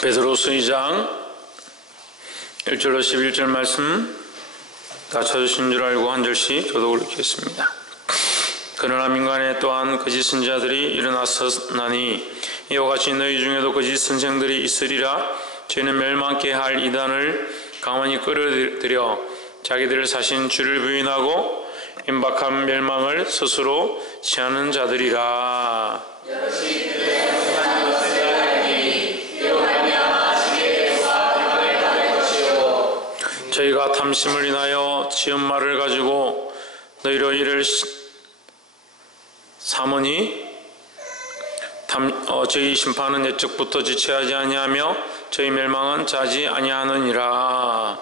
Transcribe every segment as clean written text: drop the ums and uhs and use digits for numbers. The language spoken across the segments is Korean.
베드로서 2장 1절로 11절 말씀 다 찾으신 줄 알고 한 절씩 저도 읽겠습니다. 그러나 민간에 또한 거짓 선지자들이 일어났으나니 이와 같이 너희 중에도 거짓 선생들이 있으리라. 저희는 멸망케 할 이단을 가만히 끌어들여 자기들 사신 주를 부인하고 임박한 멸망을 스스로 취하는 자들이라. 저희가 탐심을 인하여 지은 말을 가지고 너희로 이를 삼으니 저희 심판은 옛적부터 지체하지 아니하며 저희 멸망은 자지 아니하느니라.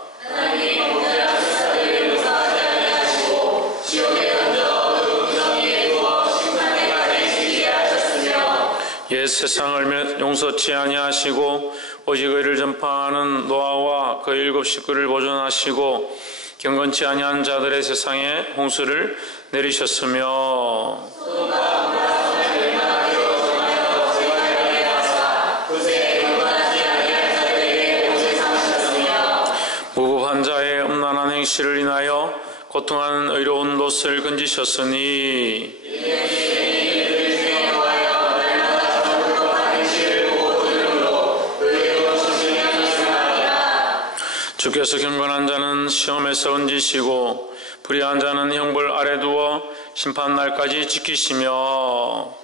옛 세상을 용서치 아니하시고 오직 의를 전파하는 노아와 그 7 식구를 보존하시고 경건치 아니한 자들의 세상에 홍수를 내리셨으며 무법한 자의 음란한 행실을 인하여 고통하는 의로운 롯을 건지셨으니 주께서 경건한 자는 시험에서 건지시고 불의한 자는 형벌 아래 두어 심판날까지 지키시며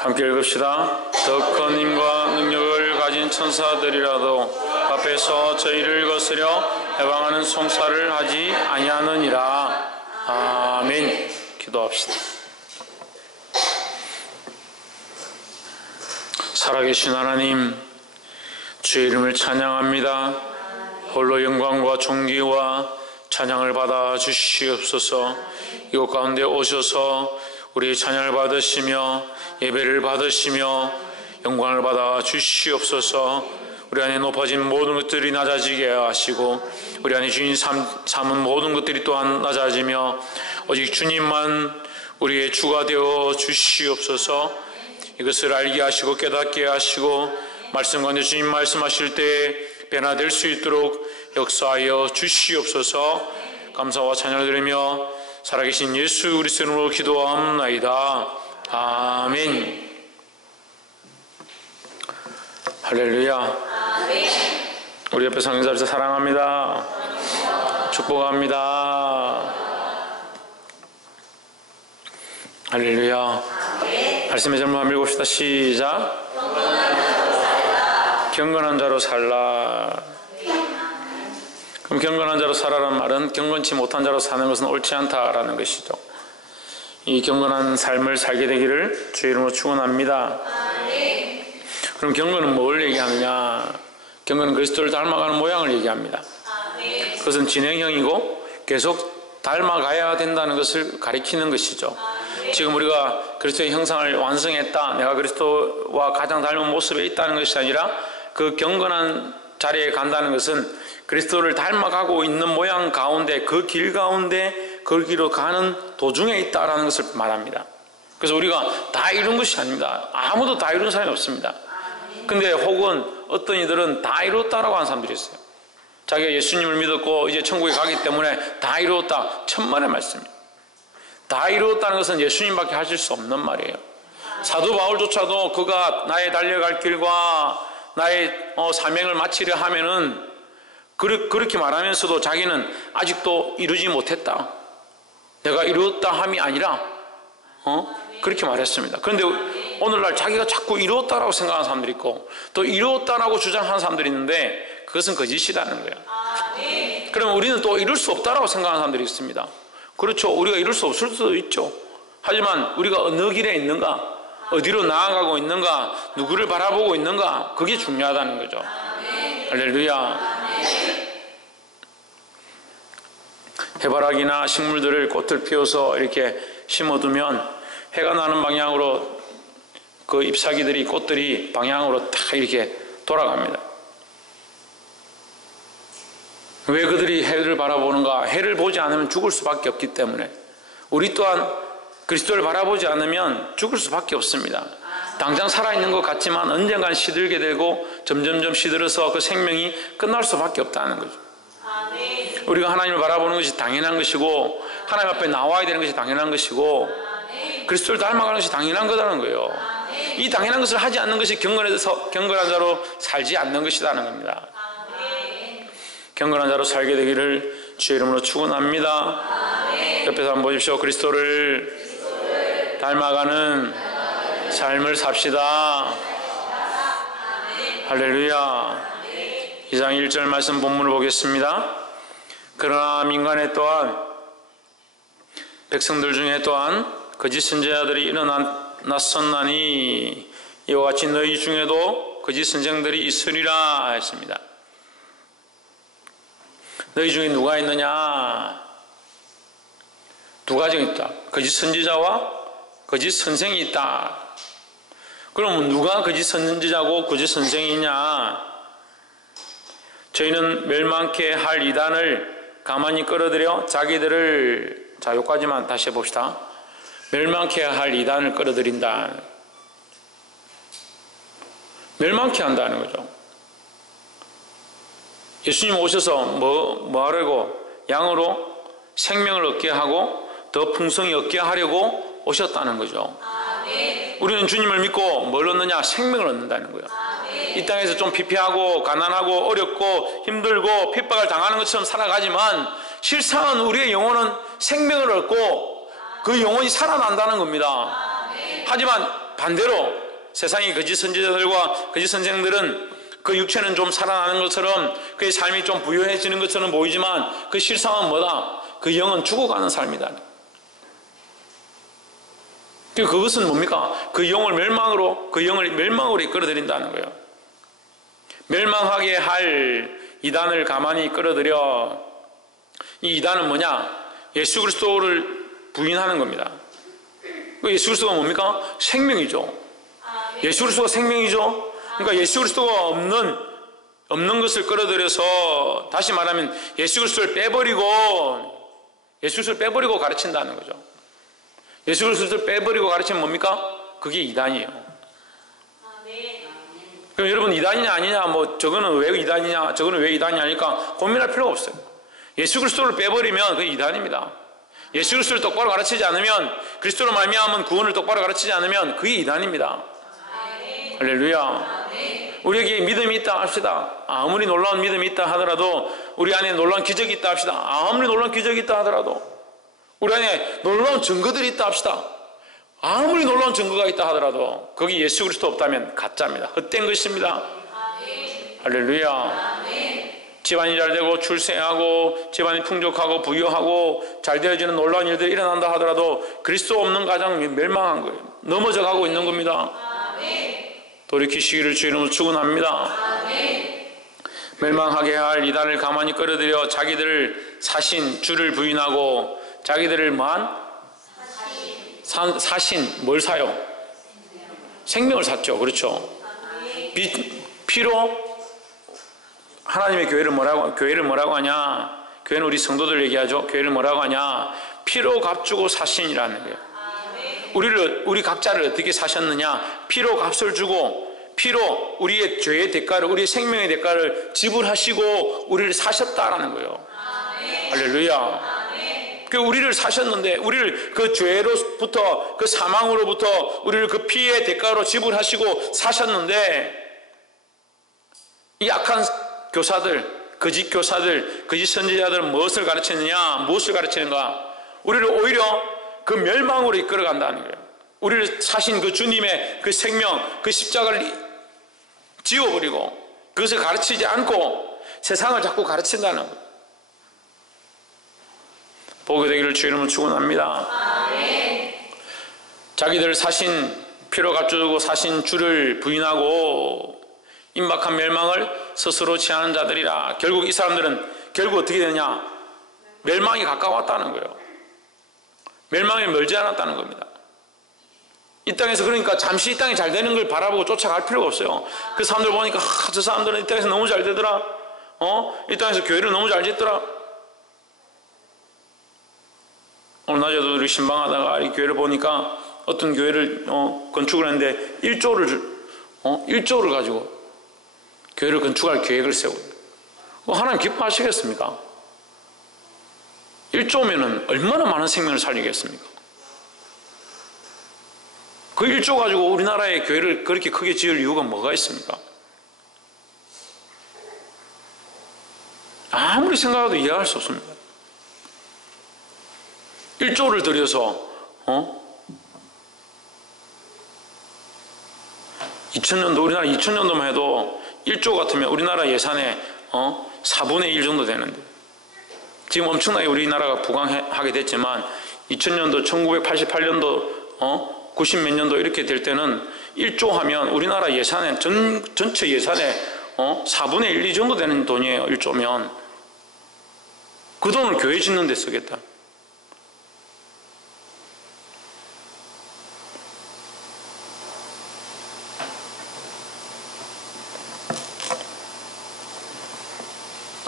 함께 읽읍시다. 더 큰 힘과 능력을 가진 천사들이라도 앞에서 저희를 거스려 해방하는 송사를 하지 아니하느니라. 아멘. 기도합시다. 살아계신 하나님, 주의 이름을 찬양합니다. 홀로 영광과 존귀와 찬양을 받아 주시옵소서. 이곳 가운데 오셔서 우리의 찬양을 받으시며 예배를 받으시며 영광을 받아 주시옵소서. 우리 안에 높아진 모든 것들이 낮아지게 하시고 우리 안에 주님 삼은 모든 것들이 또한 낮아지며 오직 주님만 우리의 주가 되어 주시옵소서. 이것을 알게 하시고 깨닫게 하시고 말씀 가운데 주님 말씀하실 때에 변화될 수 있도록 역사하여 주시옵소서. 감사와 찬양을 드리며 살아계신 예수 그리스도 이름으로 기도하옵나이다. 아멘. 할렐루야. 우리 옆에 상인자로서 사랑합니다. 축복합니다. 할렐루야. 말씀의 제목 한번 읽읍시다. 시작. 경건한 자로 살라. 그럼 경건한 자로 살아라는 말은 경건치 못한 자로 사는 것은 옳지 않다라는 것이죠. 이 경건한 삶을 살게 되기를 주의 이름으로 축원합니다. 그럼 경건은 뭘 얘기하느냐? 경건은 그리스도를 닮아가는 모양을 얘기합니다. 그것은 진행형이고 계속 닮아가야 된다는 것을 가리키는 것이죠. 지금 우리가 그리스도의 형상을 완성했다, 내가 그리스도와 가장 닮은 모습에 있다는 것이 아니라 그 경건한 자리에 간다는 것은 그리스도를 닮아가고 있는 모양 가운데 그 길 가운데 그 길로 가는 도중에 있다라는 것을 말합니다. 그래서 우리가 다 이룬 것이 아닙니다. 아무도 다 이룬 사람이 없습니다. 근데 혹은 어떤 이들은 다 이뤘다라고 하는 사람들이 있어요. 자기가 예수님을 믿었고 이제 천국에 가기 때문에 다 이뤘다. 천만의 말씀입니다. 다 이뤘다는 것은 예수님밖에 하실 수 없는 말이에요. 사도 바울조차도 그가 나의 달려갈 길과 나의 사명을 마치려 하면은 그렇게 말하면서도 자기는 아직도 이루지 못했다. 내가 이루었다 함이 아니라 그렇게 말했습니다. 그런데 오늘날 자기가 자꾸 이루었다라고 생각하는 사람들이 있고 또 이루었다라고 주장하는 사람들이 있는데 그것은 거짓이라는 거예요. 그러면 우리는 또 이룰 수 없다라고 생각하는 사람들이 있습니다. 그렇죠. 우리가 이룰 수 없을 수도 있죠. 하지만 우리가 어느 길에 있는가, 어디로 나아가고 있는가, 누구를 바라보고 있는가, 그게 중요하다는 거죠. 할렐루야. 해바라기나 식물들을 꽃을 피워서 이렇게 심어두면 해가 나는 방향으로 그 잎사귀들이 꽃들이 방향으로 딱 이렇게 돌아갑니다. 해를 바라보는가? 해를 보지 않으면 죽을 수밖에 없기 때문에 우리 또한 그리스도를 바라보지 않으면 죽을 수밖에 없습니다. 당장 살아있는 것 같지만 언젠간 시들게 되고 점점점 시들어서 그 생명이 끝날 수밖에 없다는 거죠. 우리가 하나님을 바라보는 것이 당연한 것이고 하나님 앞에 나와야 되는 것이 당연한 것이고 그리스도를 닮아가는 것이 당연한 거라는 거예요. 이 당연한 것을 하지 않는 것이 경건한 자로 살지 않는 것이라는 겁니다. 경건한 자로 살게 되기를 주의 이름으로 축원합니다. 옆에서 한번 보십시오. 그리스도를 닮아가는 삶을 삽시다. 할렐루야. 2장 1절 말씀 본문을 보겠습니다. 그러나 민간에 또한 백성들 중에 또한 거짓 선지자들이 일어났었나니 이와 같이 너희 중에도 거짓 선생들이 있으리라 했습니다. 너희 중에 누가 있느냐? 두 가지가 있다. 거짓 선지자와 거짓 선생이 있다. 그러면 누가 거짓 선지자고 거짓 선생이냐? 저희는 멸망케 할 이단을 가만히 끌어들여 자기들을, 자, 여기까지만 다시 해봅시다. 멸망케 할 이단을 끌어들인다. 멸망케 한다는 거죠. 예수님 오셔서 뭐 하려고? 양으로 생명을 얻게 하고 더 풍성히 얻게 하려고 오셨다는 거죠. 우리는 주님을 믿고 뭘 얻느냐? 생명을 얻는다는 거예요. 이 땅에서 좀 피폐하고 가난하고 어렵고 힘들고 핍박을 당하는 것처럼 살아가지만 실상은 우리의 영혼은 생명을 얻고 그 영혼이 살아난다는 겁니다. 하지만 반대로 세상의 거짓 선지자들과 거짓 선생들은 그 육체는 좀 살아나는 것처럼 그의 삶이 좀 부유해지는 것처럼 보이지만 그 실상은 뭐다? 그 영은 죽어가는 삶이다. 그것은 뭡니까? 그 영을 멸망으로 이끌어들인다는 거예요. 멸망하게 할 이단을 가만히 끌어들여. 이 이단은 뭐냐? 예수 그리스도를 부인하는 겁니다. 예수 그리스도가 뭡니까? 생명이죠. 예수 그리스도가 생명이죠. 그러니까 예수 그리스도가 없는 것을 끌어들여서, 다시 말하면 예수 그리스도를 빼버리고 가르친다는 거죠. 예수 그리스도를 빼버리고 가르치면 뭡니까? 그게 이단이에요. 그럼 여러분 이단이냐 아니냐, 저거는 왜 이단이냐, 저거는 왜 이단이 아니까 고민할 필요가 없어요. 예수 그리스도를 빼버리면 그게 이단입니다. 예수 그리스도를 똑바로 가르치지 않으면, 그리스도로 말미암은 구원을 똑바로 가르치지 않으면 그게 이단입니다. 할렐루야. 우리에게 믿음이 있다 합시다. 아무리 놀라운 믿음이 있다 하더라도, 우리 안에 놀라운 기적이 있다 합시다. 아무리 놀라운 기적이 있다 하더라도, 우리 안에 놀라운 증거들이 있다 합시다. 아무리 놀라운 증거가 있다 하더라도 거기 예수 그리스도 없다면 가짜입니다. 헛된 것입니다. 할렐루야. 집안이 잘되고 출세하고 집안이 풍족하고 부유하고 잘 되어지는 놀라운 일들이 일어난다 하더라도 그리스도 없는 가정은 멸망한 거예요. 넘어져 가고 있는 겁니다. 돌이키시기를 주의 이름으로 축원합니다. 멸망하게 할 이단을 가만히 끌어들여 자기들을 사신 주를 부인하고 자기들을 사신, 뭘 사요? 생명을 샀죠. 그렇죠. 피로 하나님의 교회를 뭐라고 하냐? 교회는 우리 성도들 얘기하죠. 교회를 뭐라고 하냐? 피로 값주고 사신이라는 거예요. 우리 각자를 어떻게 사셨느냐? 피로 값을 주고, 피로 우리의 죄의 대가를, 우리의 생명의 대가를 지불하시고 우리를 사셨다라는 거예요. 할렐루야. 우리를 사셨는데, 우리를 그 죄로부터, 그 사망으로부터 우리를 그 피의 대가로 지불하시고 사셨는데, 이 악한 교사들, 거짓 교사들, 거짓 선지자들 무엇을 가르치느냐? 무엇을 가르치는가? 우리를 오히려 그 멸망으로 이끌어 간다는 거예요. 우리를 사신 그 주님의 그 생명, 그 십자가를 지워버리고 그것을 가르치지 않고 세상을 자꾸 가르친다는 거예요. 보게 되기를 주의 이름으로 축원합니다. 자기들 사신, 피로 값주고 사신 주를 부인하고 임박한 멸망을 스스로 취하는 자들이라. 결국 이 사람들은 어떻게 되느냐? 멸망이 가까웠다는 거예요. 멸망이 멀지 않았다는 겁니다. 이 땅에서, 그러니까 잠시 이 땅이 잘 되는 걸 바라보고 쫓아갈 필요가 없어요. 그 사람들 보니까 저 사람들은 이 땅에서 너무 잘 되더라. 이 땅에서 교회를 너무 잘 짓더라. 오늘 낮에도 우리 신방하다가 이 교회를 보니까 어떤 교회를 건축을 했는데 1조를 가지고 교회를 건축할 계획을 세우고 하나님 기뻐하시겠습니까? 1조면은 얼마나 많은 생명을 살리겠습니까? 그 1조 가지고 우리나라의 교회를 그렇게 크게 지을 이유가 뭐가 있습니까? 아무리 생각해도 이해할 수 없습니다. 1조를 들여서 2000년도 우리나라 2000년도만 해도 1조 같으면 우리나라 예산의 4분의 1 정도 되는데 지금 엄청나게 우리나라가 부강하게 됐지만 2000년도 1988년도 90몇 년도 이렇게 될 때는 1조 하면 우리나라 예산의 전체 예산의 4분의 1, 2 정도 되는 돈이에요. 1조면 그 돈을 교회 짓는 데 쓰겠다.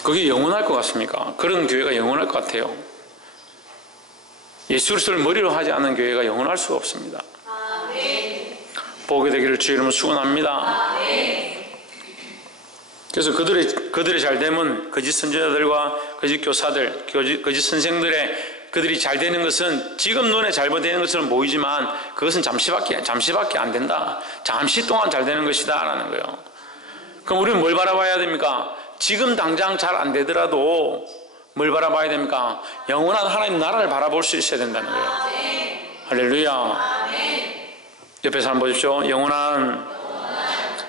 그게 영원할 것 같습니까? 그런 교회가 영원할 것 같아요. 예수 그리스도를 머리로 하지 않은 교회가 영원할 수가 없습니다. 아멘. 보게 되기를 주의 이름으로 축원합니다. 아멘. 그래서 그들의 잘됨은 거짓 선지자들과 거짓 교사들, 거짓 선생들의 그들이 잘 되는 것은 지금 눈에 잘 되는 것처럼 보이지만 그것은 잠시밖에 안 된다. 잠시 동안 잘 되는 것이다 라는 거예요. 그럼 우리는 뭘 바라봐야 됩니까? 지금 당장 잘 안 되더라도 뭘 바라봐야 됩니까? 영원한 하나님 나라를 바라볼 수 있어야 된다는 거예요. 할렐루야. 옆에 사람 보십시오. 영원한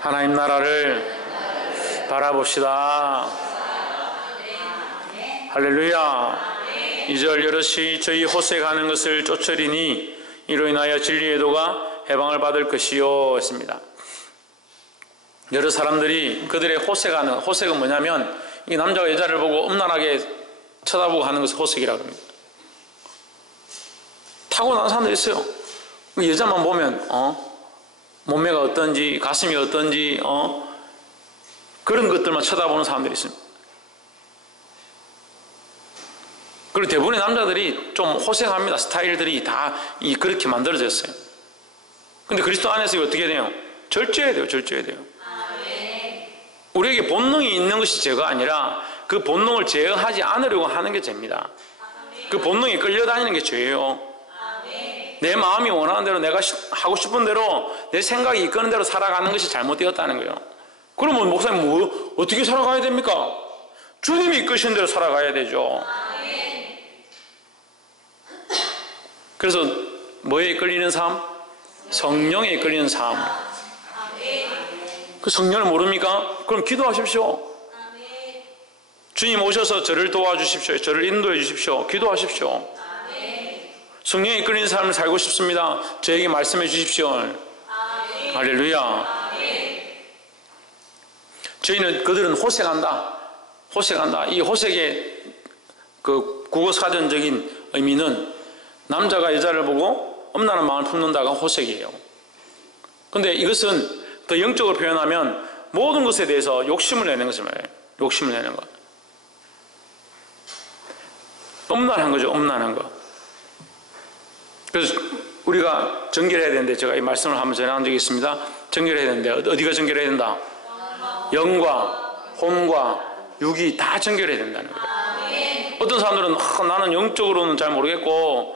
하나님 나라를 바라봅시다. 할렐루야. 2절 여럿이 저희 호색하는 것을 쫓으리니 이로 인하여 진리의 도가 해방을 받을 것이요 했습니다. 여러 사람들이 그들의 호색은 뭐냐면 이 남자가 여자를 보고 음란하게 쳐다보고 하는 것을 호색이라고 합니다. 타고난 사람들이 있어요. 여자만 보면 몸매가 어떤지 가슴이 어떤지 그런 것들만 쳐다보는 사람들이 있습니다. 그리고 대부분의 남자들이 좀 호색합니다. 스타일들이 다 그렇게 만들어졌어요. 근데 그리스도 안에서 어떻게 돼요? 절제해야 돼요. 절제해야 돼요. 우리에게 본능이 있는 것이 죄가 아니라 그 본능을 제어하지 않으려고 하는 게 죄입니다. 그 본능이 끌려다니는 게 죄예요. 내 마음이 원하는 대로 내가 하고 싶은 대로 내 생각이 이끄는 대로 살아가는 것이 잘못되었다는 거예요. 그러면 목사님 어떻게 살아가야 됩니까? 주님이 이끄신 대로 살아가야 되죠. 그래서 뭐에 이끌리는 삶? 성령에 이끌리는 삶. 그 성령을 모릅니까? 그럼 기도하십시오. 주님 오셔서 저를 도와주십시오. 저를 인도해 주십시오. 기도하십시오. 성령에 이끌리는 삶을 살고 싶습니다. 저에게 말씀해 주십시오. 할렐루야. 그들은 호색한다. 이 호색의 그 국어사전적인 의미는 남자가 여자를 보고 음란한 마음을 품는다가 호색이에요. 근데 이것은 더 영적으로 표현하면 모든 것에 대해서 욕심을 내는 것을 말해요. 욕심을 내는 것. 음란한 거죠. 음란한 거. 그래서 우리가 정결해야 되는데 제가 이 말씀을 한번 전한 적이 있습니다. 정결해야 되는데 어디가 정결해야 된다? 영과 혼과 육이 다 정결해야 된다는 거예요. 어떤 사람들은 나는 영적으로는 잘 모르겠고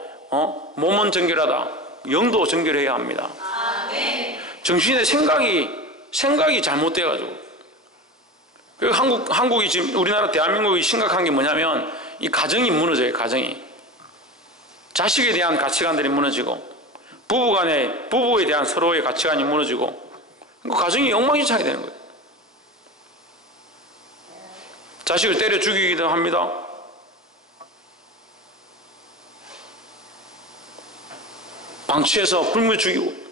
몸은 정결하다. 영도 정결해야 합니다. 정신의 생각이 잘못돼가지고 한국이 지금 우리나라 대한민국이 심각한 게 뭐냐면 이 가정이 무너져요. 가정이 자식에 대한 가치관들이 무너지고 부부에 대한 서로의 가치관이 무너지고 가정이 엉망진창이 되는 거예요. 자식을 때려 죽이기도 합니다. 방치해서 굶겨 죽이고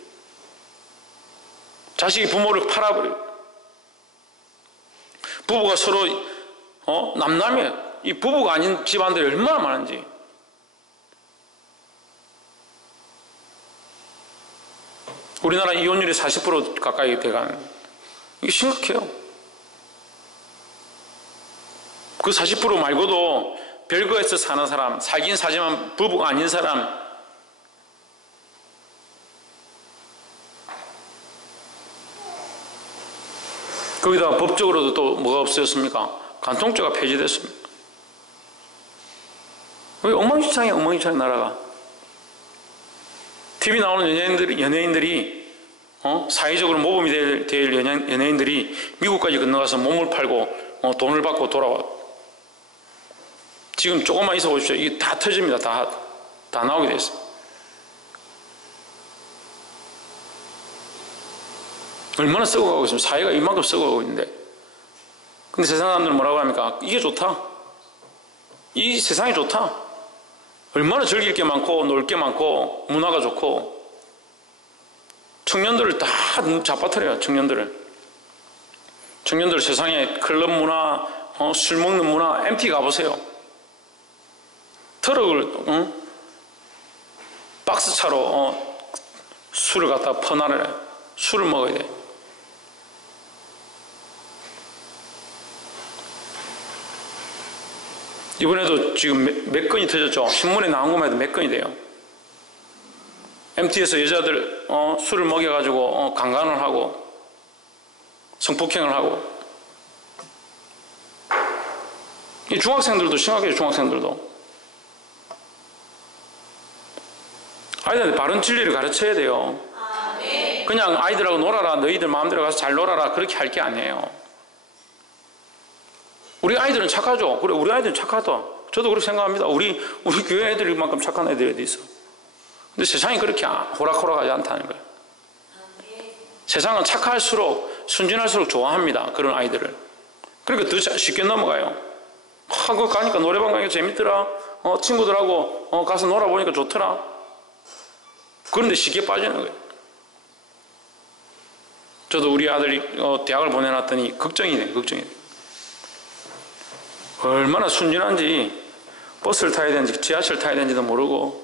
자식이 부모를 팔아버리고 부부가 서로 남남이에요. 이 부부가 아닌 집안들이 얼마나 많은지. 우리나라 이혼율이 40% 가까이 돼가는 이게 심각해요. 그 40% 말고도 별거에서 사는 사람, 살긴 사지만 부부가 아닌 사람, 거기다가 법적으로도 또 뭐가 없어졌습니까? 간통죄가 폐지됐습니다. 엉망진창이야, 나라가. TV 나오는 연예인들이 사회적으로 모범이 될 연예인들이 미국까지 건너가서 몸을 팔고 돈을 받고 돌아와. 지금 조금만 있어 보십시오. 이게 다 터집니다. 다 나오게 돼 있어요. 얼마나 썩어가고 있습니다. 사회가 이만큼 썩어가고 있는데. 근데 세상 사람들은 뭐라고 합니까? 이게 좋다. 이 세상이 좋다. 얼마나 즐길 게 많고 놀 게 많고 문화가 좋고. 청년들을 다 잡아뜨려요. 청년들 세상에 클럽 문화, 술 먹는 문화, MT 가보세요. 트럭을 박스차로 술을 갖다 퍼나르래. 술을 먹어야 돼. 이번에도 지금 몇 건이 터졌죠. 신문에 나온 것만 해도 몇 건이 돼요. MT에서 여자들 술을 먹여가지고 강간을 하고 성폭행을 하고. 이 중학생들도 심각해요. 중학생들도 아이들한테 바른 진리를 가르쳐야 돼요. 그냥 아이들하고 놀아라, 너희들 마음대로 가서 잘 놀아라, 그렇게 할 게 아니에요. 우리 아이들은 착하죠. 그래, 우리 아이들은 착하다. 저도 그렇게 생각합니다. 우리 교회 애들만큼 착한 애들이 어디 있어. 근데 세상이 그렇게 호락호락하지 않다는 거예요. 세상은 착할수록, 순진할수록 좋아합니다. 그런 아이들을. 그러니까 더 쉽게 넘어가요. 그거 가니까 노래방 가니까 재밌더라. 친구들하고 가서 놀아보니까 좋더라. 그런데 쉽게 빠지는 거예요. 저도 우리 아들이 대학을 보내놨더니 걱정이 돼요. 얼마나 순진한지. 버스를 타야 되는지 지하철 타야 되는지도 모르고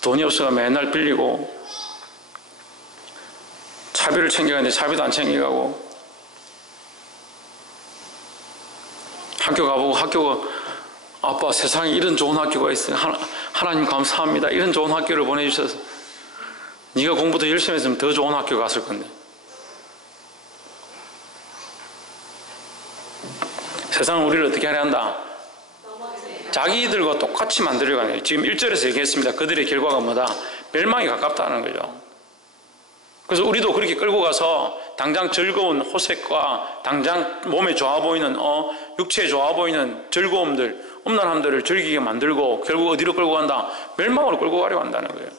돈이 없어서 맨날 빌리고 차비를 챙겨가는데 차비도 안 챙겨가고 학교 가보고 학교가 아빠 세상에 이런 좋은 학교가 있어요. 하나님 감사합니다. 이런 좋은 학교를 보내주셔서 네가 공부 더 열심히 했으면 더 좋은 학교 갔을 건데. 세상은 우리를 어떻게 하려 한다? 자기들과 똑같이 만들려고 하는 거예요. 지금 1절에서 얘기했습니다. 그들의 결과가 뭐다? 멸망에 가깝다는 거죠. 그래서 우리도 그렇게 끌고 가서 당장 즐거운 호색과 당장 몸에 좋아 보이는 육체에 좋아 보이는 즐거움들, 음란함들을 즐기게 만들고 결국 어디로 끌고 간다? 멸망으로 끌고 가려고 한다는 거예요.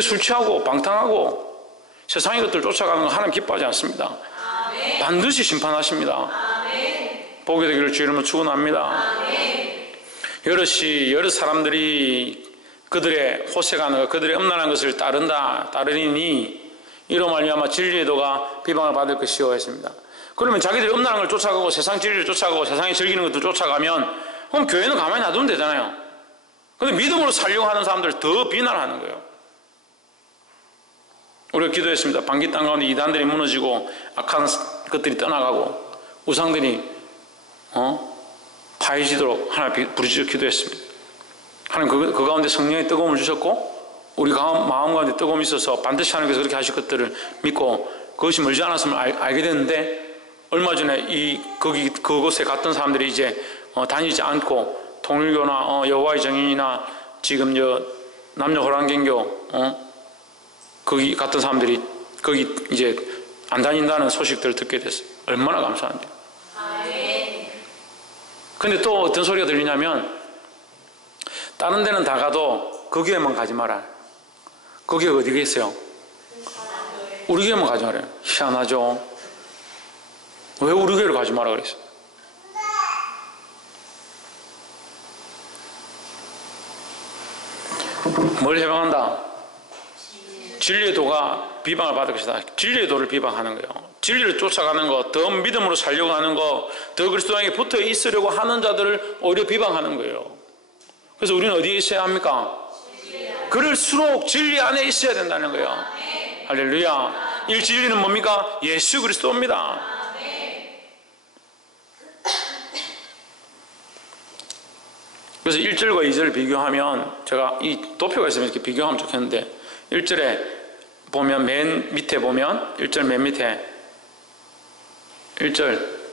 술 취하고 방탕하고 세상의 것들 쫓아가는 거 하나님 기뻐하지 않습니다. 아멘. 반드시 심판하십니다. 아멘. 보게 되기를 주 이름으로 축원합니다. 여러 사람들이 그들의 호색하는 것, 그들의 음란한 것을 따르니 이로 말미암아 진리의 도가 비방을 받을 것이요 했습니다. 그러면 자기들이 음란한 걸 쫓아가고 세상 진리를 쫓아가고 세상에 즐기는 것도 쫓아가면 그럼 교회는 가만히 놔두면 되잖아요. 근데 믿음으로 살려고 하는 사람들 더 비난하는 거예요. 우리가 기도했습니다. 방귀 땅 가운데 이단들이 무너지고 악한 것들이 떠나가고 우상들이 파해지도록 하나님 부르짖어 기도했습니다. 하나님 그 가운데 성령의 뜨거움을 주셨고 우리 마음 가운데 뜨거움이 있어서 반드시 하나님께서 그렇게 하실 것들을 믿고 그것이 멀지 않았으면 알게 됐는데 얼마 전에 그곳에 갔던 사람들이 이제 다니지 않고 통일교나 여호와의 증인이나 지금 남녀 호랑개교 거기 갔던 사람들이 거기 이제 안 다닌다는 소식들을 듣게 됐어요. 얼마나 감사한지. 근데 또 어떤 소리가 들리냐면 다른 데는 다 가도 그 교회만 가지 마라. 그 교회 어디 계세요? 우리 교회만 가지 말아요. 희한하죠. 왜 우리 교회를 가지 마라 그랬어요? 뭘 해방한다? 진리의 도가 비방을 받을 것이다. 진리의 도를 비방하는 거예요. 진리를 쫓아가는 것, 더 믿음으로 살려고 하는 것, 더 그리스도에게 붙어 있으려고 하는 자들을 오히려 비방하는 거예요. 그래서 우리는 어디에 있어야 합니까? 그럴수록 진리 안에 있어야 된다는 거예요. 할렐루야. 진리는 뭡니까? 예수 그리스도입니다. 그래서 1절과 2절을 비교하면, 제가 이 도표가 있으면 이렇게 비교하면 좋겠는데, 1절에 보면 맨 밑에 보면 1절 맨 밑에 1절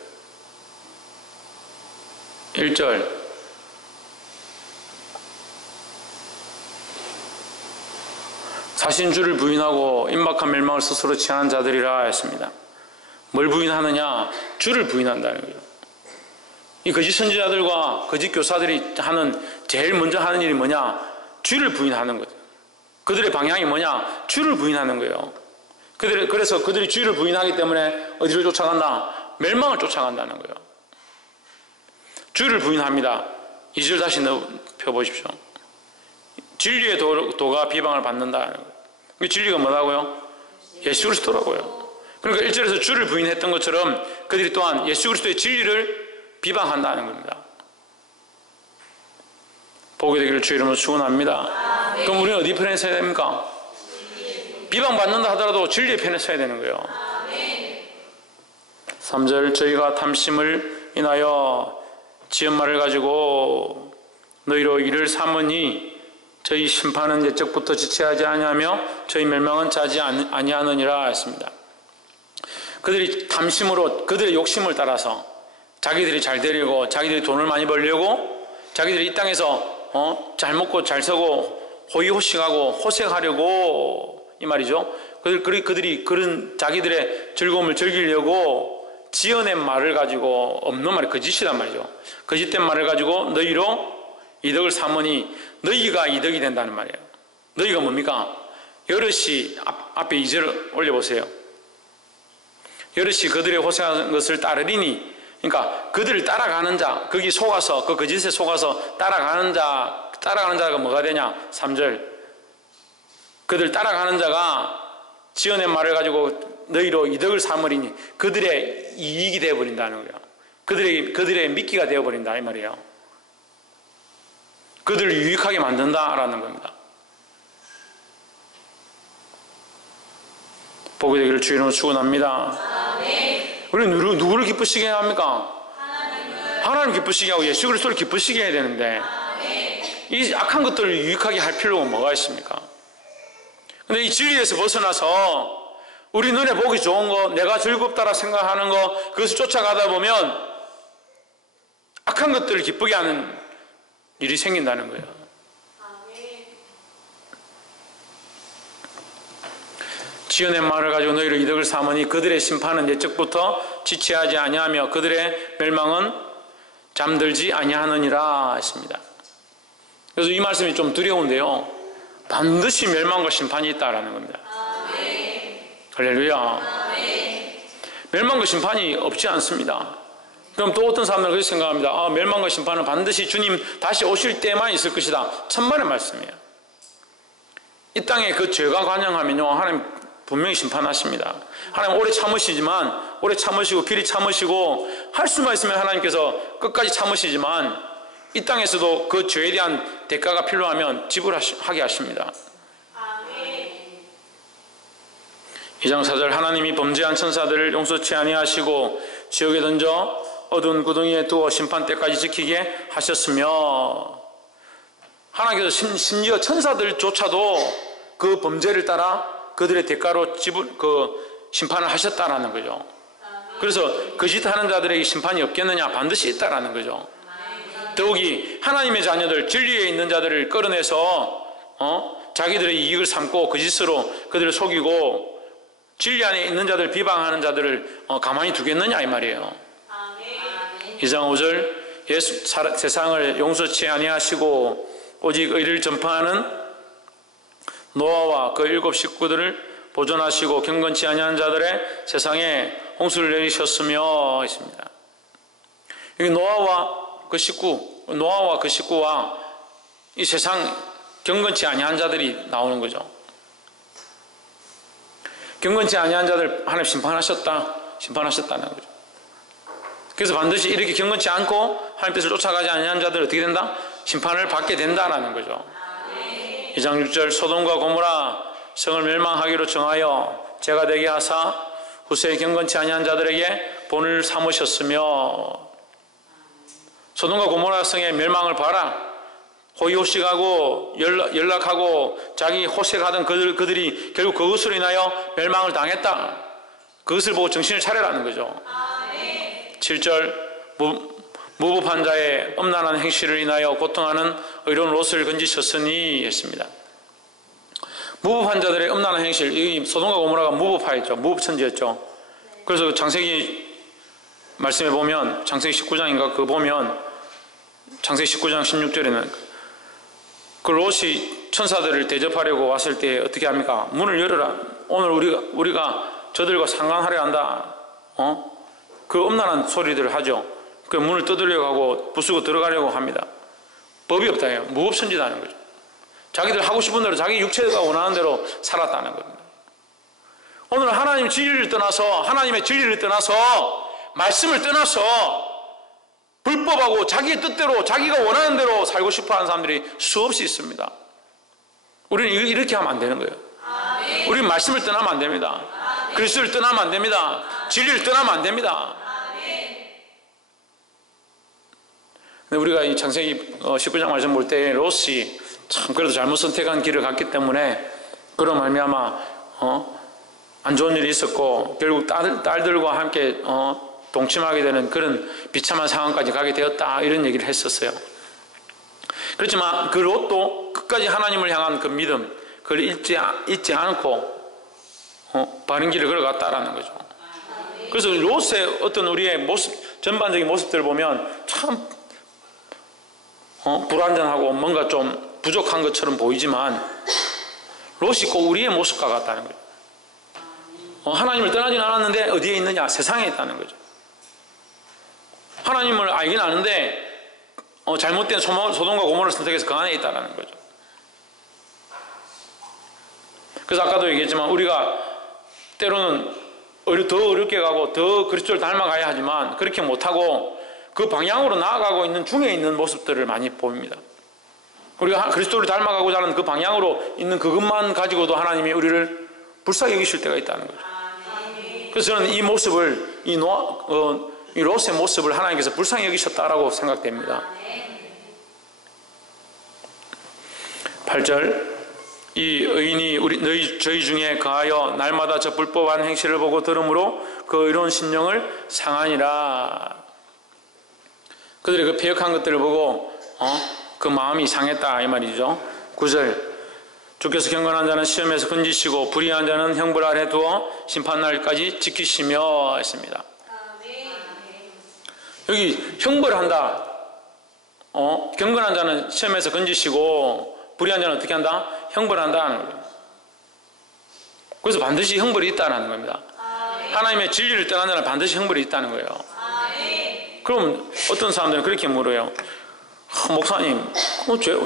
사신주를 부인하고 임박한 멸망을 스스로 취하는 자들이라 했습니다. 뭘 부인하느냐? 주를 부인한다는 거예요. 이 거짓 선지자들과 거짓 교사들이 제일 먼저 하는 일이 뭐냐? 주를 부인하는 거죠. 그들의 방향이 뭐냐? 주를 부인하는 거예요. 그래서 그들이 주를 부인하기 때문에 어디를 쫓아간다? 멸망을 쫓아간다는 거예요. 주를 부인합니다. 2절 다시 펴보십시오. 진리의 도가 비방을 받는다는 거예요. 그 진리가 뭐라고요? 예수 그리스도라고요. 그러니까 1절에서 주를 부인했던 것처럼 그들이 또한 예수 그리스도의 진리를 비방한다는 겁니다. 복이 되기를 주 이름으로 축원합니다. 그럼 우리는 어디 편에 서야 됩니까? 비방받는다 하더라도 진리의 편에 서야 되는 거예요. 3절 저희가 탐심을 인하여 지은 말을 가지고 너희로 이를 삼으니 저희 심판은 옛적부터 지체하지 아니하며 저희 멸망은 짜지 아니하느니라 했습니다. 그들이 탐심으로 그들의 욕심을 따라서 자기들이 잘 되려고, 자기들이 돈을 많이 벌려고, 자기들이 이 땅에서 잘 먹고 잘 서고 호의호식하고 호색하려고, 이 말이죠. 그들이 그런 자기들의 즐거움을 즐기려고 지어낸 말을 가지고, 없는 말이 거짓이란 말이죠. 거짓된 말을 가지고 너희로 이득을 삼으니 너희가 이득이 된다는 말이에요. 너희가 뭡니까? 여럿이 앞에 2절을 올려보세요. 여럿이 그들의 호생하는 것을 따르리니, 그러니까 그들을 따라가는 자, 거기 속아서, 그 거짓에 속아서 따라가는 자가 뭐가 되냐? 3절. 그들 따라가는 자가 지어낸 말을 가지고 너희로 이득을 삼으리니 그들의 이익이 되어버린다는 거예요. 그들의 미끼가 되어버린다 이 말이에요. 그들을 유익하게 만든다라는 겁니다. 복이 되기를 주 이름으로 축원합니다. 우리는 누구를 기쁘시게 해야 합니까? 하나님 기쁘시게 하고 예수 그리스도를 기쁘시게 해야 되는데, 이 악한 것들을 유익하게 할 필요가 뭐가 있습니까? 근데 이 진리에서 벗어나서 우리 눈에 보기 좋은 거, 내가 즐겁다라 생각하는 거, 그것을 쫓아가다 보면 악한 것들을 기쁘게 하는 일이 생긴다는 거예요. 지어낸 말을 가지고 너희를 이득을 삼으니 그들의 심판은 옛적부터 지체하지 아니하며 그들의 멸망은 잠들지 아니하느니라 했습니다. 그래서 이 말씀이 좀 두려운데요, 반드시 멸망과 심판이 있다라는 겁니다. 할렐루야. 멸망과 심판이 없지 않습니다. 그럼 또 어떤 사람들은 그렇게 생각합니다. 멸망과 심판은 반드시 주님 다시 오실 때만 있을 것이다. 천만의 말씀이에요. 이 땅에 그 죄가 관영하면요, 하나님 분명히 심판하십니다. 하나님 오래 참으시고 길이 참으시고 할 수만 있으면 하나님께서 끝까지 참으시지만, 이 땅에서도 그 죄에 대한 대가가 필요하면 지불하게 하십니다. 2장 4절 하나님이 범죄한 천사들을 용서치 아니하시고 지옥에 던져 어두운 구덩이에 두어 심판 때까지 지키게 하셨으며, 하나님께서 심지어 천사들조차도 그 범죄를 따라 그들의 대가로 심판을 하셨다라는 거죠. 그래서 거짓하는 자들에게 심판이 없겠느냐? 반드시 있다라는 거죠. 더욱이 하나님의 자녀들, 진리에 있는 자들을 끌어내서 자기들의 이익을 삼고 거짓으로 그들을 속이고 진리 안에 있는 자들, 비방하는 자들을 가만히 두겠느냐 이 말이에요. 2장 5절 세상을 용서치 아니하시고 오직 의를 전파하는 노아와 그 7 식구들을 보존하시고 경건치 아니한 자들의 세상에 홍수를 내리셨으며 있습니다. 여기 노아와 그 식구와 이 세상 경건치 아니한 자들이 나오는 거죠. 경건치 아니한 자들 하나님 심판하셨다는 거죠. 그래서 반드시 이렇게 경건치 않고 하나님 뜻을 쫓아가지 아니한 자들 어떻게 된다? 심판을 받게 된다라는 거죠. 2장 6절 소돔과 고모라 성을 멸망하기로 정하여 죄가 되게 하사 후세에 경건치 아니한 자들에게 본을 삼으셨으며, 소돔과 고모라 성의 멸망을 봐라. 호의호식하고 연락하고 자기 호색하던 그들이 결국 그것으로 인하여 멸망을 당했다. 그것을 보고 정신을 차려라는 거죠. 7절 무법한 자의 엄란한 행실을 인하여 고통하는 의로운 롯을 건지셨으니 했습니다. 무법한 자들의 엄란한 행실, 이 소돔과 고모라가 무법하였죠. 무법천지였죠. 그래서 창세기 말씀해 보면 창세기 19장인가 그거 보면 창세기 19장 16절에는 그 롯이 천사들을 대접하려고 왔을 때 어떻게 합니까? 문을 열어라. 오늘 우리가 저들과 상관하려 한다. 그 엄란한 소리들을 하죠. 그 문을 뜯으려고 하고 부수고 들어가려고 합니다. 법이 없다 해요. 무법천지다는 거죠. 자기들 하고 싶은 대로 자기 육체가 원하는 대로 살았다는 겁니다. 오늘 하나님의 진리를 떠나서 말씀을 떠나서 불법하고 자기의 뜻대로 자기가 원하는 대로 살고 싶어하는 사람들이 수없이 있습니다. 우리는 이렇게 하면 안 되는 거예요. 우리는 말씀을 떠나면 안 됩니다. 그리스도를 떠나면 안 됩니다. 진리를 떠나면 안 됩니다. 근데 우리가 이 창세기 19장 말씀 볼 때 롯이 참 그래도 잘못 선택한 길을 갔기 때문에 그런 말미암아 안 좋은 일이 있었고 결국 딸들과 함께 동침하게 되는 그런 비참한 상황까지 가게 되었다, 이런 얘기를 했었어요. 그렇지만 그 롯도 끝까지 하나님을 향한 그 믿음, 그걸 잊지 않고 바른 길을 걸어갔다라는 거죠. 그래서 롯의 어떤 우리의 모습, 전반적인 모습들을 보면 참 불완전하고 뭔가 좀 부족한 것처럼 보이지만 롯이 꼭 우리의 모습과 같다는 거죠. 하나님을 떠나진 않았는데 어디에 있느냐? 세상에 있다는 거죠. 하나님을 알긴 아는데 잘못된 소돔과 고모라를 선택해서 그 안에 있다는 거죠. 그래서 아까도 얘기했지만 우리가 때로는 더 어렵게 가고 더 그리스도를 닮아가야 하지만 그렇게 못하고 그 방향으로 나아가고 있는 중에 있는 모습들을 많이 보입니다. 우리가 그리스도를 닮아가고자 하는 그 방향으로 있는 그것만 가지고도 하나님이 우리를 불쌍히 여기실 때가 있다는 거죠. 그래서 저는 이 모습을, 이 롯의 모습을 하나님께서 불쌍히 여기셨다라고 생각됩니다. 8절, 이 의인이 저희 중에 거하여 날마다 저 불법한 행실을 보고 들음으로 그 의로운 심령을 상하니라. 그들의 그 패역한 것들을 보고 그 마음이 상했다, 이 말이죠. 9절, 주께서 경건한 자는 시험에서 건지시고 불의한 자는 형벌 아래 두어 심판날까지 지키시며 했습니다. 여기 형벌한다. 경건한 자는 시험에서 건지시고 불의한 자는 어떻게 한다? 형벌한다 하는 거예요. 그래서 반드시 형벌이 있다는 겁니다. 하나님의 진리를 떠난 자는 반드시 형벌이 있다는 거예요. 그럼 어떤 사람들은 그렇게 물어요. 목사님,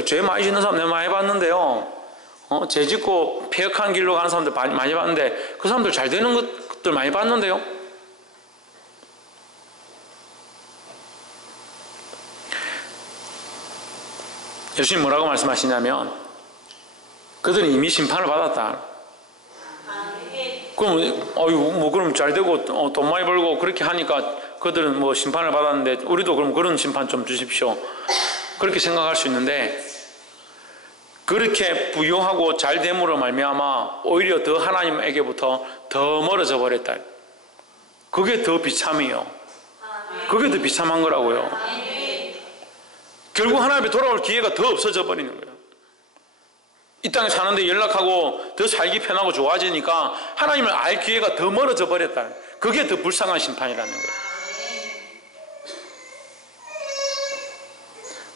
죄 많이 짓는 사람 내가 많이 봤는데요. 죄 짓고 폐역한 길로 가는 사람들 많이 봤는데 그 사람들 잘 되는 것들 많이 봤는데요. 예수님 뭐라고 말씀하시냐면 그들은 이미 심판을 받았다. 그럼 그럼 잘 되고 돈 많이 벌고 그렇게 하니까 그들은 뭐 심판을 받았는데 우리도 그럼 그런 심판 좀 주십시오. 그렇게 생각할 수 있는데 그렇게 부유하고 잘됨으로 말미암아 오히려 더 하나님에게부터 더 멀어져 버렸다. 그게 더 비참해요. 그게 더 비참한 거라고요. 결국 하나님 앞에 돌아올 기회가 더 없어져 버리는 거예요. 이 땅에 사는데 연락하고 더 살기 편하고 좋아지니까 하나님을 알 기회가 더 멀어져 버렸다. 그게 더 불쌍한 심판이라는 거예요.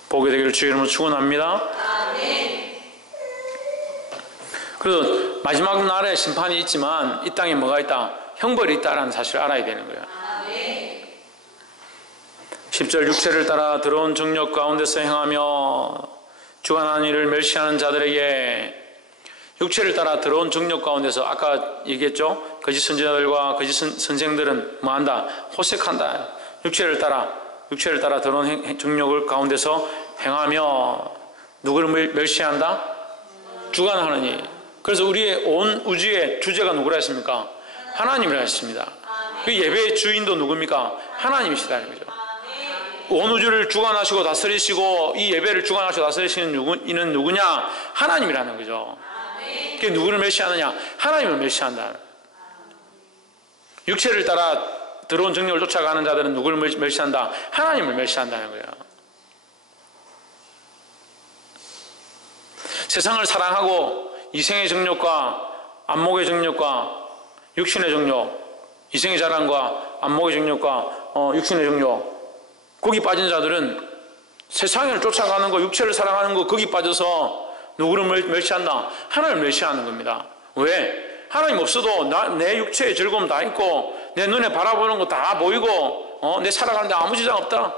보게 되기를 주의 이름으로 축원합니다. 그래서 마지막 날에 심판이 있지만 이 땅에 뭐가 있다? 형벌이 있다라는 사실을 알아야 되는 거예요. 10절, 육체를 따라 더러운 정욕 가운데서 행하며 주관하는 일을 멸시하는 자들에게, 육체를 따라 더러운 정욕 가운데서 아까 얘기했죠? 거짓 선지자들과 거짓 선생들은 뭐한다? 호색한다. 육체를 따라 더러운 정욕을 가운데서 행하며 누구를 멸시한다? 주관하느니. 그래서 우리의 온 우주의 주제가 누구라 했습니까? 하나님이라 했습니다. 그 예배의 주인도 누굽니까? 하나님이시다는 거죠. 온 우주를 주관하시고 다스리시고 이 예배를 주관하시고 다스리시는 이는 누구냐? 하나님이라는 거죠. 그게 누구를 멸시하느냐? 하나님을 멸시한다. 육체를 따라 들어온 정욕을 쫓아가는 자들은 누구를 멸시한다? 하나님을 멸시한다는 거예요. 세상을 사랑하고 이생의 정욕과 안목의 정욕과 육신의 정욕, 이생의 자랑과 안목의 정욕과 육신의 정욕, 거기 빠진 자들은 세상을 쫓아가는 거, 육체를 사랑하는 거, 거기 빠져서 누구를 멸시한다? 하나님을 멸시하는 겁니다. 왜? 하나님 없어도 내 육체의 즐거움 다 있고 내 눈에 바라보는 거 다 보이고 내 살아가는데 아무 지장 없다.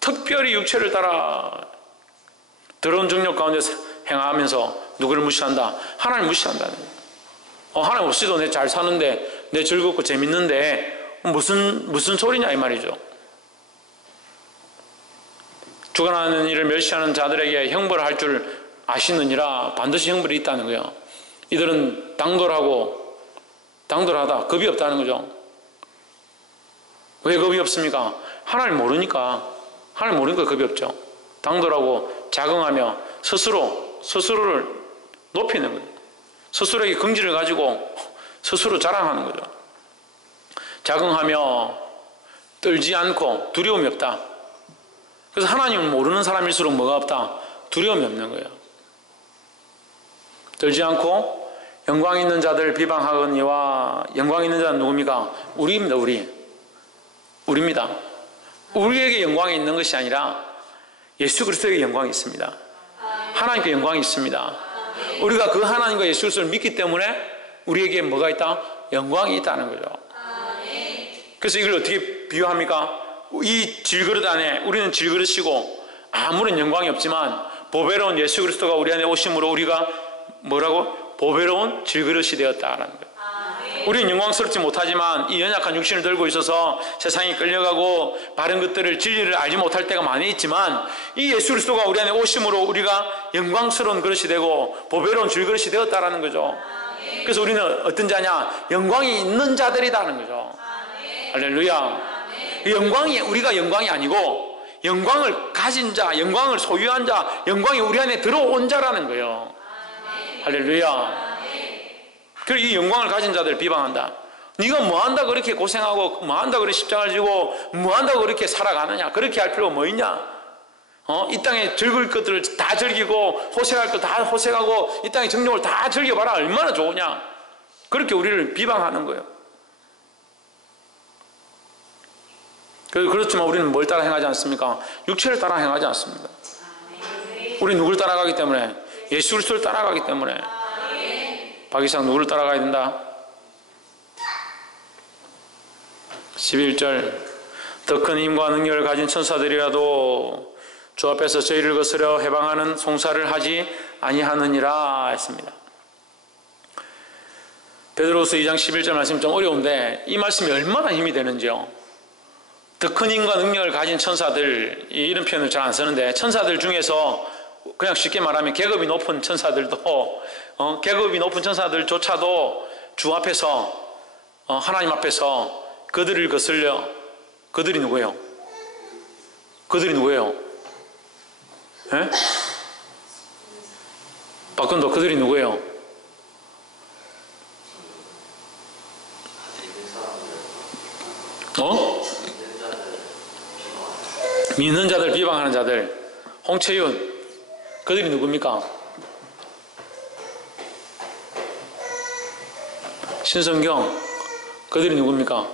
특별히 육체를 따라 더러운 정욕 가운데 행하면서 누구를 무시한다? 하나님 무시한다는 거예요. 하나님 없이도 내 잘 사는데 내 즐겁고 재밌는데 무슨 소리냐 이 말이죠. 주관하는 일을 멸시하는 자들에게 형벌할 줄 아시느니라. 반드시 형벌이 있다는 거예요. 이들은 당돌하다, 겁이 없다는 거죠. 왜 겁이 없습니까? 하나님 모르니까. 하나님 모르니까 겁이 없죠. 당돌하고 자긍하며 스스로를 높이는 거예요. 스스로에게 긍지를 가지고 스스로 자랑하는 거죠. 자긍하며 떨지 않고 두려움이 없다. 그래서 하나님을 모르는 사람일수록 뭐가 없다? 두려움이 없는 거예요. 떨지 않고 영광 있는 자들 비방하거니와. 영광 있는 자는 누굽니까? 우리입니다. 우리입니다. 우리에게 영광이 있는 것이 아니라 예수 그리스도에게 영광이 있습니다. 하나님께 영광이 있습니다. 우리가 그 하나님과 예수 그리스도를 믿기 때문에 우리에게 뭐가 있다? 영광이 있다는 거죠. 그래서 이걸 어떻게 비유합니까? 이 질그릇 안에 우리는 질그릇이고 아무런 영광이 없지만 보배로운 예수 그리스도가 우리 안에 오심으로 우리가 뭐라고? 보배로운 질그릇이 되었다라는 거예요. 우리는 영광스럽지 못하지만 이 연약한 육신을 들고 있어서 세상에 끌려가고 바른 것들을 진리를 알지 못할 때가 많이 있지만 이 예수 그리스도가 우리 안에 오심으로 우리가 영광스러운 그릇이 되고 보배로운 질그릇이 되었다라는 거죠. 그래서 우리는 어떤 자냐? 영광이 있는 자들이라는 거죠. 할렐루야. 영광이 우리가 영광이 아니고 영광을 가진 자, 영광을 소유한 자, 영광이 우리 안에 들어온 자라는 거예요. 할렐루야. 그리고 이 영광을 가진 자들을 비방한다. 네가 뭐한다 그렇게 고생하고 뭐한다 그렇게 십자가를 지고 뭐한다 그렇게 살아가느냐. 그렇게 할 필요가 뭐 있냐. 이 땅에 즐길 것들을 다 즐기고 호색할 것 다 호색하고 이 땅의 정욕을 다 즐겨봐라. 얼마나 좋으냐. 그렇게 우리를 비방하는 거예요. 그렇지만 우리는 뭘 따라 행하지 않습니까? 육체를 따라 행하지 않습니다. 우리 누구를 따라가기 때문에? 예수 그리스도를 따라가기 때문에. 박이상 누구를 따라가야 된다? 11절. 더 큰 힘과 능력을 가진 천사들이라도 주 앞에서 저희를 거스려 해방하는 송사를 하지 아니하느니라 했습니다. 베드로후서 2장 11절 말씀이 좀 어려운데 이 말씀이 얼마나 힘이 되는지요. 더 큰 힘과 능력을 가진 천사들, 이런 표현을 잘 안 쓰는데 천사들 중에서 그냥 쉽게 말하면 계급이 높은 천사들도 계급이 높은 천사들조차도 주 앞에서 하나님 앞에서 그들을 거슬려. 그들이 누구예요? 그들이 누구예요? 예? 박근도 그들이 누구예요? 믿는 자들 비방하는 자들. 홍채윤 그들이 누굽니까? 신성경 그들이 누굽니까?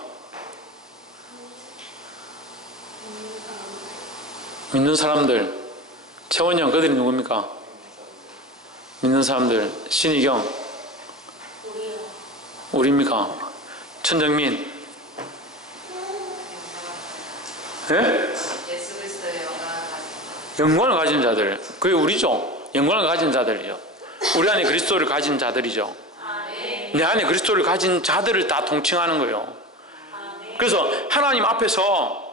믿는 사람들. 최원영 그들이 누굽니까? 믿는 사람들. 신희경 우리입니까? 천정민 예? 영광을 가진 자들. 그게 우리죠. 영광을 가진 자들이죠. 우리 안에 그리스도를 가진 자들이죠. 내 안에 그리스도를 가진 자들을 다 통칭하는 거예요. 그래서 하나님 앞에서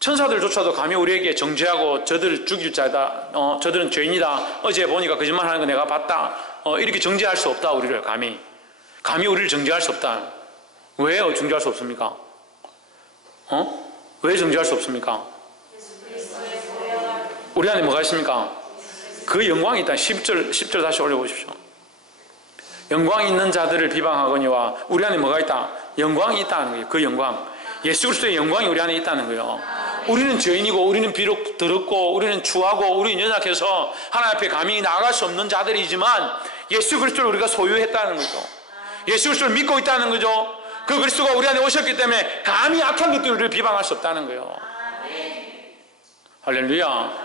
천사들조차도 감히 우리에게 정죄하고 저들을 죽일 자다, 저들은 죄인이다, 어제 보니까 거짓말하는 거 내가 봤다, 이렇게 정죄할 수 없다. 우리를 감히 우리를 정죄할 수 없다. 왜요? 정죄할 수 없습니까? 왜 정죄할 수 없습니까? 우리 안에 뭐가 있습니까? 그 영광이 있다. 10절 다시 올려보십시오. 영광이 있는 자들을 비방하거니와 우리 안에 뭐가 있다? 영광이 있다는 거예요. 그 영광. 예수 그리스도의 영광이 우리 안에 있다는 거예요. 우리는 죄인이고 우리는 비록 더럽고 우리는 추하고 우리는 연약해서 하나님 앞에 감히 나아갈 수 없는 자들이지만 예수 그리스도를 우리가 소유했다는 거죠. 예수 그리스도를 믿고 있다는 거죠. 그 그리스도가 우리 안에 오셨기 때문에 감히 악한 것들을 비방할 수 없다는 거예요. 할렐루야.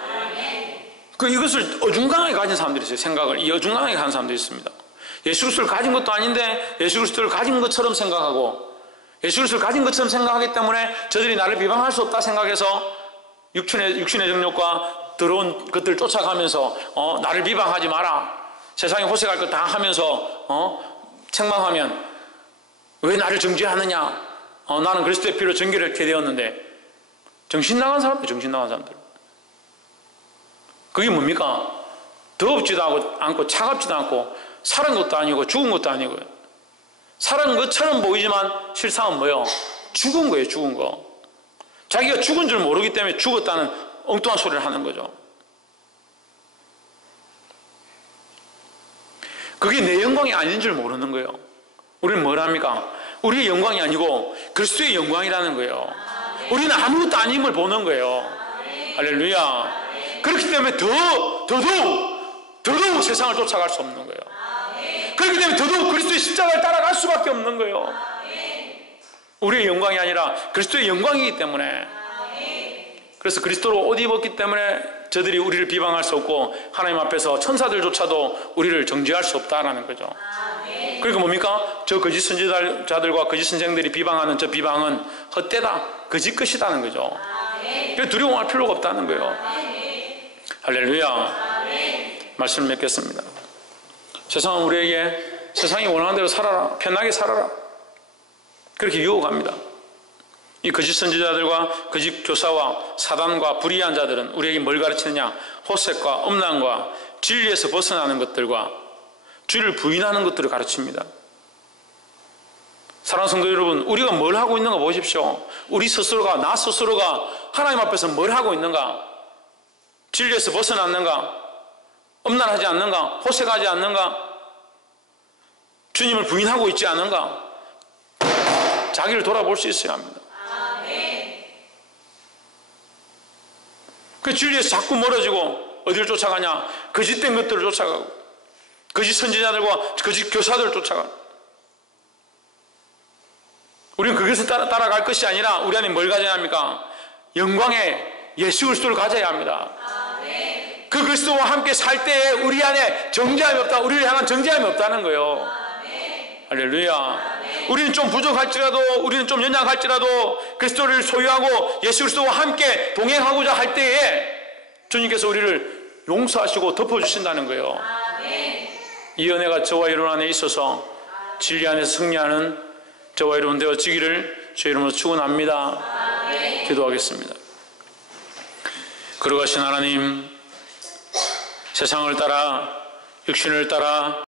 이것을 어중간하게 가진 사람들이 있어요. 생각을 어중간하게 가진 사람들이 있습니다. 예수 그리스도를 가진 것도 아닌데 예수 그리스도를 가진 것처럼 생각하고 예수 그리스도를 가진 것처럼 생각하기 때문에 저들이 나를 비방할 수 없다 생각해서 육신의 정욕과 더러운 것들을 쫓아가면서 나를 비방하지 마라. 세상에 호색할 것 다 하면서 책망하면 왜 나를 정죄하느냐. 나는 그리스도의 피로 정결을 했게 되었는데 정신 나간 사람들, 정신 나간 사람들. 그게 뭡니까? 더럽지도 않고 차갑지도 않고 살은 것도 아니고 죽은 것도 아니고요. 살은 것처럼 보이지만 실상은 뭐예요? 죽은 거예요. 죽은 거. 자기가 죽은 줄 모르기 때문에 죽었다는 엉뚱한 소리를 하는 거죠. 그게 내 영광이 아닌 줄 모르는 거예요. 우리는 뭘 합니까? 우리의 영광이 아니고 그리스도의 영광이라는 거예요. 우리는 아무것도 아님을 보는 거예요. 할렐루야. 그렇기 때문에 더더욱 세상을 쫓아갈 수 없는 거예요. 그렇기 때문에 더더욱 그리스도의 십자가를 따라갈 수밖에 없는 거예요. 우리의 영광이 아니라 그리스도의 영광이기 때문에. 그래서 그리스도로 옷 입었기 때문에 저들이 우리를 비방할 수 없고 하나님 앞에서 천사들조차도 우리를 정죄할 수 없다라는 거죠. 그러니까 뭡니까? 저 거짓 선지자들과 거짓 선생들이 비방하는 저 비방은 헛되다, 거짓 것이다는 거죠. 그래서 두려워할 필요가 없다는 거예요. 할렐루야. 말씀을 맺겠습니다. 세상은 우리에게 세상이 원하는 대로 살아라, 편하게 살아라, 그렇게 유혹합니다. 이 거짓 선지자들과 거짓 교사와 사단과 불의한 자들은 우리에게 뭘 가르치느냐? 호색과 음란과 진리에서 벗어나는 것들과 주를 부인하는 것들을 가르칩니다. 사랑하는 성도 여러분, 우리가 뭘 하고 있는가 보십시오. 우리 스스로가, 나 스스로가 하나님 앞에서 뭘 하고 있는가? 진리에서 벗어났는가? 음란하지 않는가? 호색하지 않는가? 주님을 부인하고 있지 않은가? 자기를 돌아볼 수 있어야 합니다. 그 진리에서 자꾸 멀어지고 어디를 쫓아가냐? 거짓된 것들을 쫓아가고 거짓 선지자들과 거짓 교사들을 쫓아가고. 우리는 그것을 따라갈 것이 아니라 우리 안에 뭘 가져야 합니까? 영광의 예수 그리스도를 가져야 합니다. 그 그리스도와 함께 살 때에 우리 안에 정죄함이 없다. 우리를 향한 정죄함이 없다는 거예요. 할렐루야. 우리는 좀 부족할지라도, 우리는 좀 연약할지라도 그리스도를 소유하고 예수 그리스도와 함께 동행하고자 할 때에 주님께서 우리를 용서하시고 덮어주신다는 거예요. 이 은혜가 저와 여러분 안에 있어서 진리 안에서 승리하는 저와 여러분 되어지기를 주의 이름으로 축원합니다. 기도하겠습니다. 거룩하신 하나님, 세상을 따라 육신을 따라